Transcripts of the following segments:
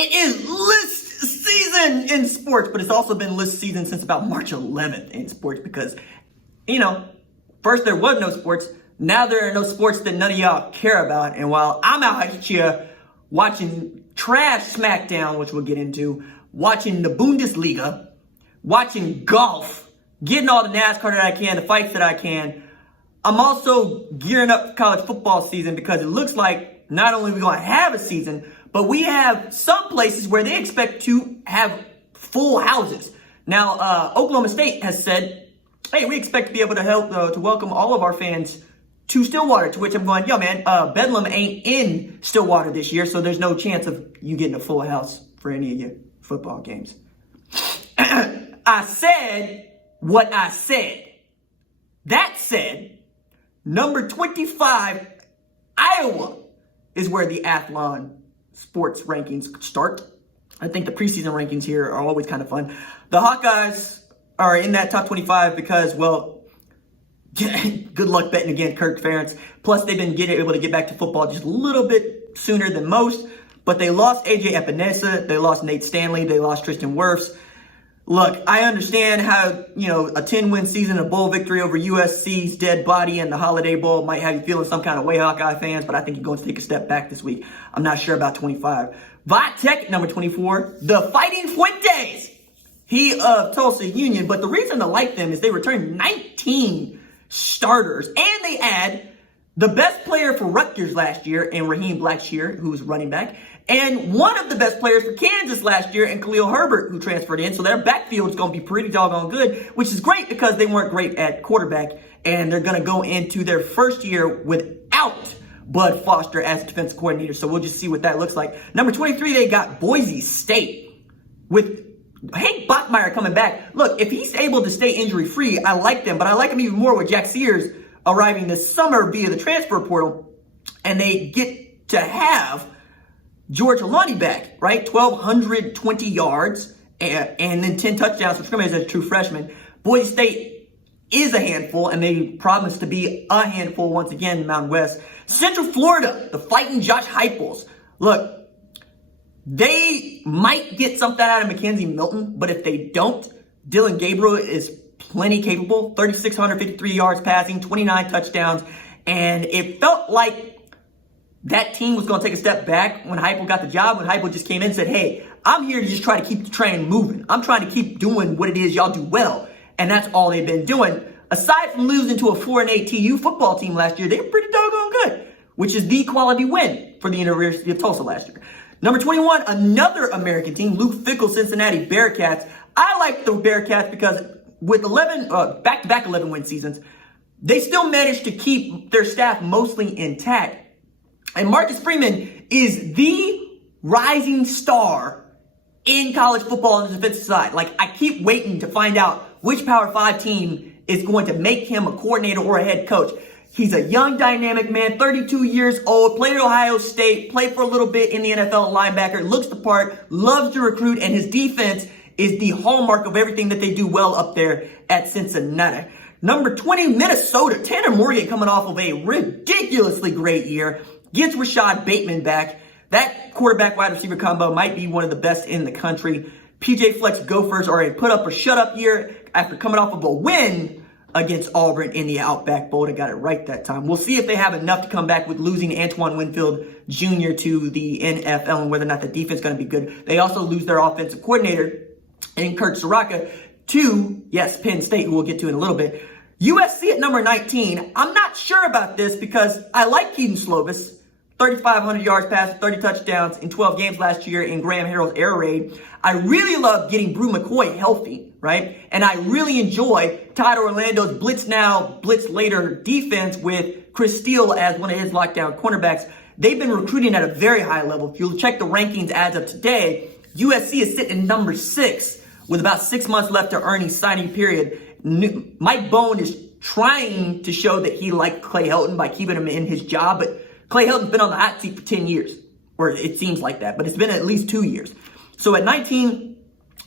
It is list season in sports, but it's also been list season since about March 11th in sports because, first there was no sports. Now there are no sports that none of y'all care about. And while I'm out here watching trash SmackDown, which we'll get into, watching the Bundesliga, watching golf, getting all the NASCAR that I can, the fights that I can, I'm also gearing up for college football season because it looks like not only are we going to have a season, but we have some places where they expect to have full houses. Now, Oklahoma State has said, hey, we expect to be able to help to welcome all of our fans to Stillwater, to which I'm going, yo, man, Bedlam ain't in Stillwater this year, so there's no chance of you getting a full house for any of your football games. I said what I said. That said, number 25, Iowa, is where the Athlon Sports rankings start. I think the preseason rankings here are always kind of fun. The Hawkeyes are in that top 25 because, well, good luck betting against Kirk Ferentz. Plus, they've been able to get back to football just a little bit sooner than most. But they lost A.J. Epinesa. They lost Nate Stanley. They lost Tristan Wirfs. Look, I understand how, a 10-win season, a bowl victory over USC's dead body and the Holiday Bowl might have you feeling some kind of way, Hawkeye fans, but I think you're going to take a step back this week. I'm not sure about 25. Vitek, number 24, the Fighting Fuentes. He of Tulsa Union, but the reason I like them is they return 19 starters, and they add the best player for Rutgers last year in Raheem Blackshear, who was running back, and one of the best players for Kansas last year in Khalil Herbert, who transferred in. So their backfield is going to be pretty doggone good, which is great because they weren't great at quarterback, and they're going to go into their first year without Bud Foster as defensive coordinator. So we'll just see what that looks like. Number 23, they got Boise State with Hank Bachmeier coming back. Look, if he's able to stay injury-free, I like them, but I like him even more with Jack Sears arriving this summer via the transfer portal, and they get to have George Alani back, right? 1,220 yards and then 10 touchdowns from scrimmage as a true freshman. Boise State is a handful, and they promise to be a handful once again in Mountain West. Central Florida, the Fighting Josh Heupels. Look, they might get something out of Mackenzie Milton, but if they don't, Dylan Gabriel is plenty capable. 3,653 yards passing, 29 touchdowns, and it felt like that team was going to take a step back when Heupel got the job, when Heupel just came in and said, hey, I'm here to just try to keep the train moving. I'm trying to keep doing what it is y'all do well, and that's all they've been doing. Aside from losing to a 4-8 TU football team last year, they were pretty doggone good, which is the quality win for the University of Tulsa last year. Number 21, another American team, Luke Fickell, Cincinnati Bearcats. I like the Bearcats because with back-to-back 11-win seasons, they still managed to keep their staff mostly intact. And Marcus Freeman is the rising star in college football on the defensive side. Like, I keep waiting to find out which Power 5 team is going to make him a coordinator or a head coach. He's a young, dynamic man, 32 years old, played at Ohio State, played for a little bit in the NFL linebacker, looks the part, loves to recruit, and his defense is the hallmark of everything that they do well up there at Cincinnati. Number 20, Minnesota. Tanner Morgan coming off of a ridiculously great year. Gets Rashad Bateman back. That quarterback-wide receiver combo might be one of the best in the country. PJ Fleck's Gophers are a put-up-or-shut-up year after coming off of a win against Auburn in the Outback Bowl. They got it right that time. We'll see if they have enough to come back with losing Antoine Winfield Jr. to the NFL and whether or not the defense is going to be good. They also lose their offensive coordinator in Kirk Soraka to, yes, Penn State, who we'll get to in a little bit. USC at number 19. I'm not sure about this because I like Keaton Slovis. 3,500 yards passed, 30 touchdowns in 12 games last year in Graham Harrell's air raid. I really love getting Brew McCoy healthy, right? And I really enjoy Todd Orlando's blitz now, blitz later defense with Chris Steele as one of his lockdown cornerbacks. They've been recruiting at a very high level. If you check the rankings as of today, USC is sitting number 6 with about 6 months left to earn his signing period. Mike Bone is trying to show that he liked Clay Helton by keeping him in his job, but Clay Helton's been on the hot seat for 10 years, or it seems like that, but it's been at least 2 years. So at 19,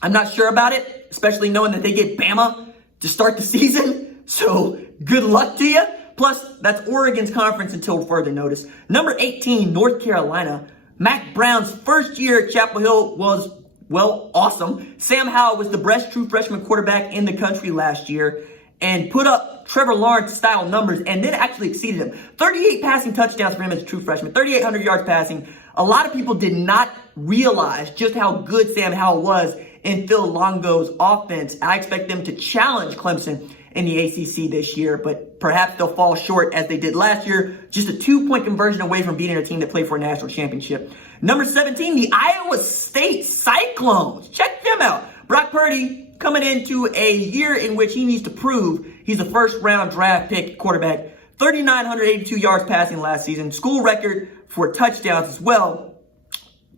I'm not sure about it, especially knowing that they get Bama to start the season. So good luck to you. Plus, that's Oregon's conference until further notice. Number 18, North Carolina. Mac Brown's first year at Chapel Hill was, well, awesome. Sam Howell was the best true freshman quarterback in the country last year and put up Trevor Lawrence-style numbers and then actually exceeded him. 38 passing touchdowns for him as a true freshman, 3,800 yards passing. A lot of people did not realize just how good Sam Howell was in Phil Longo's offense. I expect them to challenge Clemson in the ACC this year, but perhaps they'll fall short as they did last year. Just a 2-point conversion away from beating a team that played for a national championship. Number 17, the Iowa State Cyclones. Check them out. Brock Purdy coming into a year in which he needs to prove he's a first-round draft pick quarterback. 3,982 yards passing last season. School record for touchdowns as well,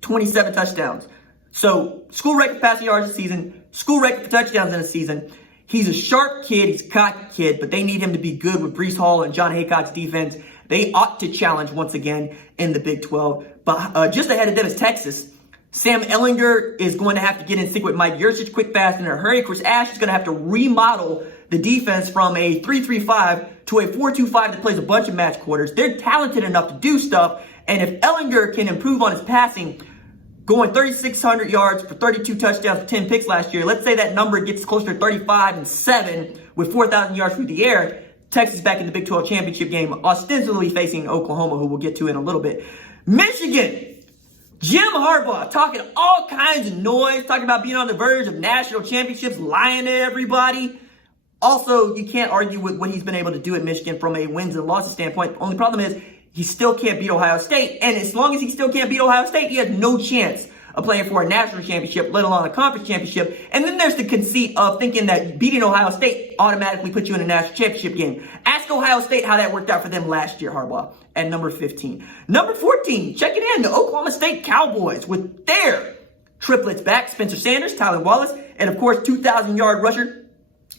27 touchdowns. So school record passing yards this season, school record for touchdowns in a season. He's a sharp kid, he's a cocky kid, but they need him to be good with Breece Hall and John Haycock's defense. They ought to challenge once again in the Big 12. But just ahead of them is Texas. Sam Ehlinger is going to have to get in sync with Mike Yurcich quick, fast, and in a hurry. Chris Ash is going to have to remodel the defense from a 3-3-5 to a 4-2-5 that plays a bunch of match quarters. They're talented enough to do stuff, and if Ehlinger can improve on his passing, going 3,600 yards for 32 touchdowns for 10 picks last year, let's say that number gets closer to 35-7 with 4,000 yards through the air, Texas back in the Big 12 championship game, ostensibly facing Oklahoma, who we'll get to in a little bit. Michigan. Jim Harbaugh talking all kinds of noise, talking about being on the verge of national championships, lying to everybody. Also, you can't argue with what he's been able to do at Michigan from a wins and losses standpoint. The only problem is he still can't beat Ohio State. And as long as he still can't beat Ohio State, he has no chance of playing for a national championship, let alone a conference championship. And then there's the conceit of thinking that beating Ohio State automatically puts you in a national championship game. Ask Ohio State how that worked out for them last year, Harbaugh, at number 15. Number 14, check it in, the Oklahoma State Cowboys with their triplets back, Spencer Sanders, Tyler Wallace, and of course, 2,000-yard rusher,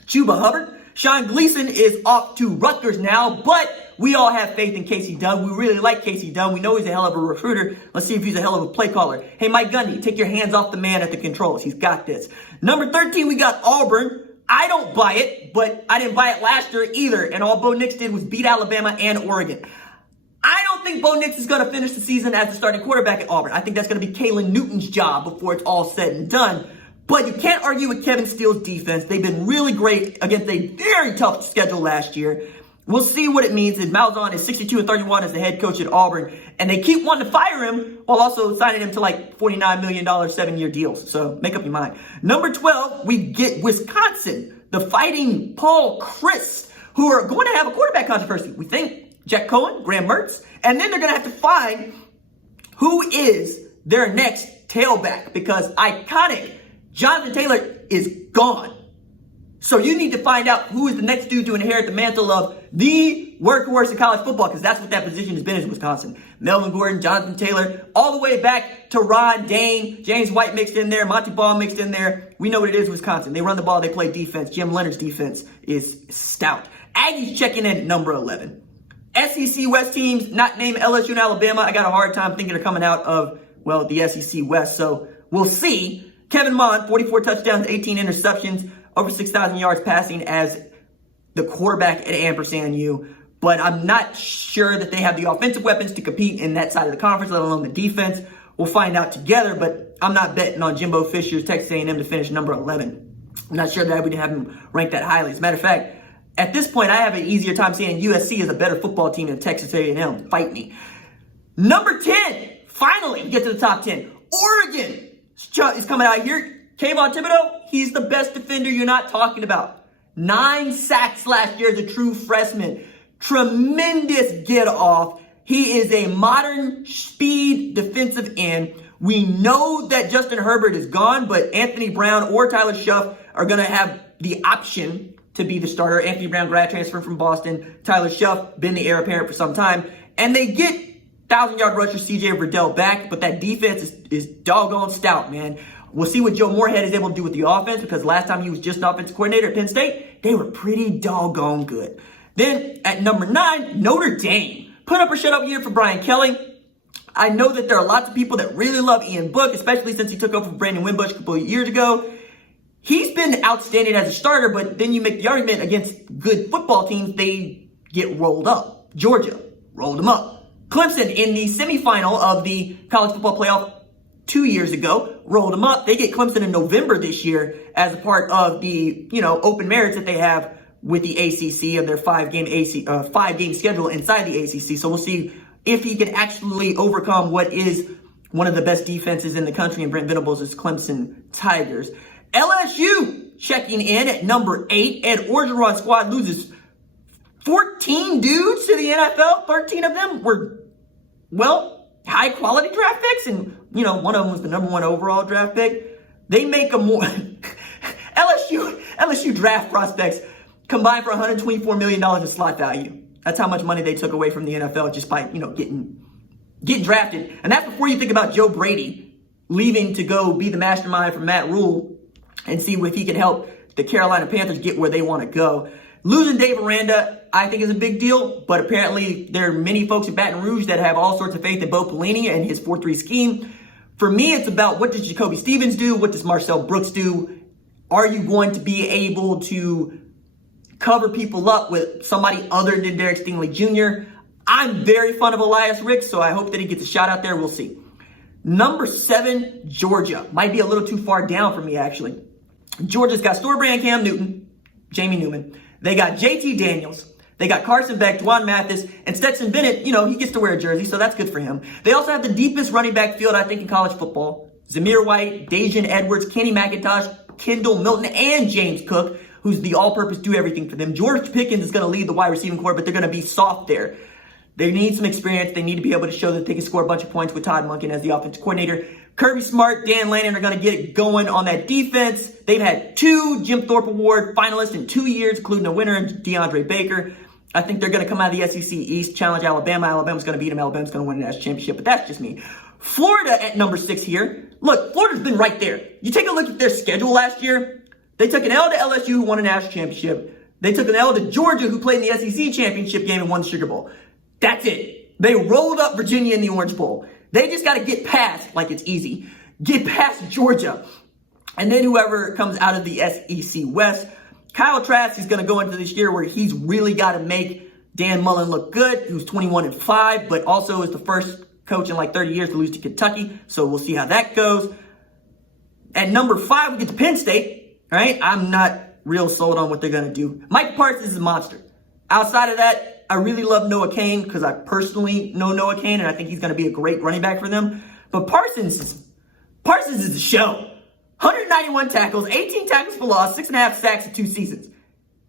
Chuba Hubbard. Sean Gleason is off to Rutgers now, but we all have faith in Casey Dunn. We really like Casey Dunn. We know he's a hell of a recruiter. Let's see if he's a hell of a play caller. Hey, Mike Gundy, take your hands off the man at the controls. He's got this. Number 13, we got Auburn. I don't buy it, but I didn't buy it last year either, and all Bo Nix did was beat Alabama and Oregon. I don't think Bo Nix is going to finish the season as the starting quarterback at Auburn. I think that's going to be Kalen Newton's job before it's all said and done. But you can't argue with Kevin Steele's defense. They've been really great against a very tough schedule last year. We'll see what it means. Malzahn is 62-31 as the head coach at Auburn, and they keep wanting to fire him while also signing him to like $49 million 7-year deals. So make up your mind. Number 12, we get Wisconsin, the Fighting Paul Chryst, who are going to have a quarterback controversy. We think Jack Cohen, Graham Mertz, and then they're going to have to find who is their next tailback because iconic Jonathan Taylor is gone. So you need to find out who is the next dude to inherit the mantle of the workhorse in college football, because that's what that position has been in Wisconsin. Melvin Gordon, Jonathan Taylor, all the way back to Ron Dane, James White mixed in there, Monty Ball mixed in there. We know what it is, Wisconsin. They run the ball, they play defense. Jim Leonard's defense is stout. Aggies checking in at number 11. SEC West teams, not named LSU and Alabama. I got a hard time thinking they're coming out of, well, the SEC West. So we'll see. Kevin Mon, 44 touchdowns, 18 interceptions, over 6,000 yards passing as the quarterback at Ampersand U. But I'm not sure that they have the offensive weapons to compete in that side of the conference, let alone the defense. We'll find out together, but I'm not betting on Jimbo Fisher's Texas A&M to finish number 11. I'm not sure that I would have him ranked that highly. As a matter of fact, at this point, I have an easier time saying USC is a better football team than Texas A&M. Fight me. Number 10, finally, we get to the top 10. Oregon is coming out here. Kayvon Thibodeau, he's the best defender you're not talking about. 9 sacks last year as a true freshman. Tremendous get off. He is a modern speed defensive end. We know that Justin Herbert is gone, but Anthony Brown or Tyler Shuff are going to have the option to be the starter. Anthony Brown grad transfer from Boston. Tyler Shuff, been the heir apparent for some time. And they get 1,000-yard rusher CJ Verdell back, but that defense is doggone stout, man. We'll see what Joe Moorhead is able to do with the offense, because last time he was just an offensive coordinator at Penn State, they were pretty doggone good. Then at number 9, Notre Dame. Put up or shut up year for Brian Kelly. I know that there are lots of people that really love Ian Book, especially since he took over from Brandon Wimbush a couple of years ago. He's been outstanding as a starter, but then you make the argument against good football teams, they get rolled up. Georgia rolled them up. Clemson in the semifinal of the college football playoff 2 years ago, rolled them up. They get Clemson in November this year as a part of the, open merits that they have with the ACC and their five-game schedule inside the ACC. So we'll see if he can actually overcome what is one of the best defenses in the country in Brent Venables' Clemson Tigers. LSU checking in at number 8. Ed Orgeron squad loses 14 dudes to the NFL. 13 of them were, high-quality draft picks, and, one of them was the number 1 overall draft pick. They make a more... LSU draft prospects combined for $124 million in slot value. That's how much money they took away from the NFL just by, getting drafted. And that's before you think about Joe Brady leaving to go be the mastermind for Matt Rule and see if he can help the Carolina Panthers get where they want to go. Losing Dave Aranda, I think, is a big deal, but apparently there are many folks in Baton Rouge that have all sorts of faith in Bo Pelini and his 4-3 scheme. For me, it's about what does Jacoby Stevens do? What does Marcel Brooks do? Are you going to be able to cover people up with somebody other than Derek Stingley Jr.? I'm very fond of Elias Ricks, so I hope that he gets a shot out there. We'll see. Number 7, Georgia. Might be a little too far down for me, actually. Georgia's got store-brand Cam Newton, Jamie Newman. They got JT Daniels. They got Carson Beck, Dwan Mathis, and Stetson Bennett. He gets to wear a jersey, so that's good for him. They also have the deepest running back field, I think, in college football. Zamir White, Dajan Edwards, Kenny McIntosh, Kendall Milton, and James Cook, who's the all-purpose do-everything for them. George Pickens is going to lead the wide receiving corps, but they're going to be soft there. They need some experience. They need to be able to show that they can score a bunch of points with Todd Monken as the offensive coordinator. Kirby Smart, Dan Lannon are going to get it going on that defense. They've had 2 Jim Thorpe Award finalists in 2 years, including a winner, DeAndre Baker. I think they're going to come out of the SEC East, challenge Alabama. Alabama's going to beat them. Alabama's going to win the national championship, but that's just me. Florida at number 6 here. Look, Florida's been right there. You take a look at their schedule last year. They took an L to LSU, who won a national championship. They took an L to Georgia, who played in the SEC championship game and won the Sugar Bowl. That's it. They rolled up Virginia in the Orange Bowl. They just got to get past, like it's easy, get past Georgia. And then whoever comes out of the SEC West, Kyle Trask is going to go into this year where he's really got to make Dan Mullen look good, who's 21-5, but also is the first coach in like 30 years to lose to Kentucky. So we'll see how that goes. At number 5, we get to Penn State. All right, I'm not real sold on what they're going to do. Mike Parsons is a monster. Outside of that, I really love Noah Cain because I personally know Noah Cain, and I think he's going to be a great running back for them. But Parsons is a show. 191 tackles, 18 tackles for loss, 6.5 sacks in 2 seasons.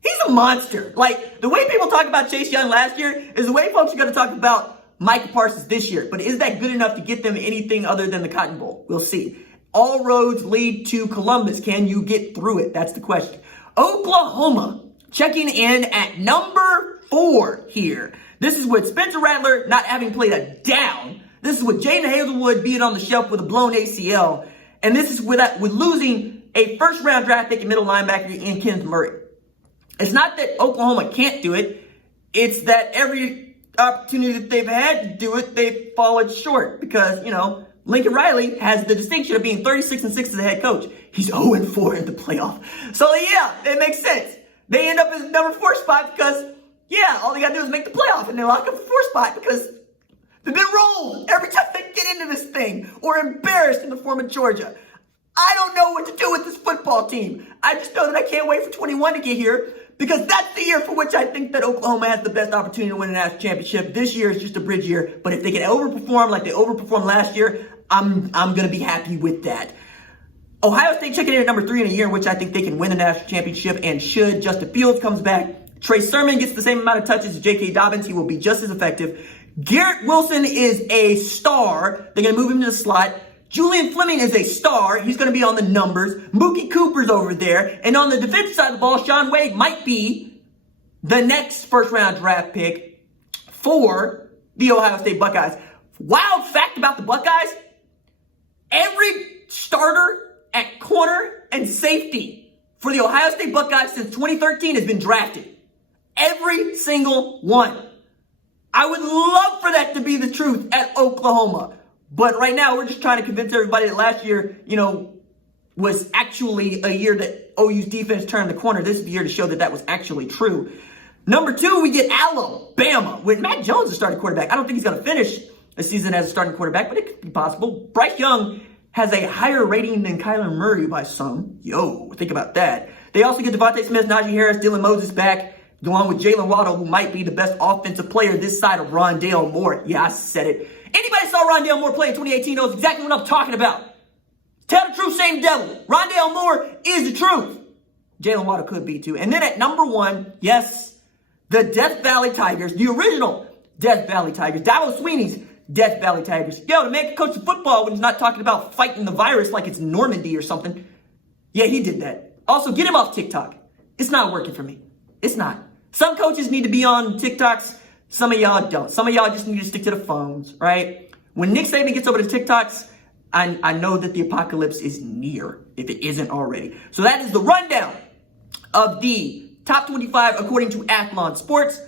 He's a monster. Like, the way people talk about Chase Young last year is the way folks are going to talk about Micah Parsons this year. But is that good enough to get them anything other than the Cotton Bowl? We'll see. All roads lead to Columbus. Can you get through it? That's the question. Oklahoma checking in at number 4 here. This is with Spencer Rattler not having played a down. This is with Jaden Hazelwood being on the shelf with a blown ACL. And this is with losing a first-round draft pick and middle linebacker in Kenneth Murray. It's not that Oklahoma can't do it. It's that every opportunity that they've had to do it, they've fallen short because, Lincoln Riley has the distinction of being 36-6 as a head coach. He's 0-4 in the playoff. So, yeah, it makes sense. They end up in the number 4 spot because, all they got to do is make the playoff, and they lock up the 4 spot because they've been rolled every time they get into this thing or embarrassed in the form of Georgia. I don't know what to do with this football team. I just know that I can't wait for 21 to get here because that's the year for which I think that Oklahoma has the best opportunity to win a national championship. This year is just a bridge year, but if they can overperform like they overperformed last year, I'm going to be happy with that. Ohio State checking in at number 3 in a year in which I think they can win the national championship and should. Justin Fields comes back. Trey Sermon gets the same amount of touches as J.K. Dobbins. He will be just as effective. Garrett Wilson is a star. They're going to move him to the slot. Julian Fleming is a star. He's going to be on the numbers. Mookie Cooper's over there. And on the defensive side of the ball, Sean Wade might be the next first-round draft pick for the Ohio State Buckeyes. Wild fact about the Buckeyes, every starter at corner and safety for the Ohio State Buckeyes since 2013 has been drafted. Every single one. I would love for that to be the truth at Oklahoma. But right now, we're just trying to convince everybody that last year, was actually a year that OU's defense turned the corner. This is the year to show that that was actually true. Number 2, we get Alabama with Mac Jones as starting quarterback. I don't think he's going to finish the season as a starting quarterback, but it could be possible. Bryce Young has a higher rating than Kyler Murray by some. Yo, think about that. They also get Devontae Smith, Najee Harris, Dylan Moses back, along with Jalen Waddle, who might be the best offensive player this side of Rondale Moore. Yeah, I said it. Anybody saw Rondale Moore play in 2018 knows exactly what I'm talking about. Tell the truth, shame the devil. Rondale Moore is the truth. Jalen Waddle could be too. And then at number 1, yes, the Death Valley Tigers, the original Death Valley Tigers, Dabo Sweeney's Death Valley Tigers. Yo, the man can coach the football when he's not talking about fighting the virus like it's Normandy or something. Yeah, he did that. Also, get him off TikTok. It's not working for me. It's not. Some coaches need to be on TikToks. Some of y'all don't. Some of y'all just need to stick to the phones, right? When Nick Saban gets over to TikToks, I know that the apocalypse is near, if it isn't already. So that is the rundown of the top 25 according to Athlon Sports.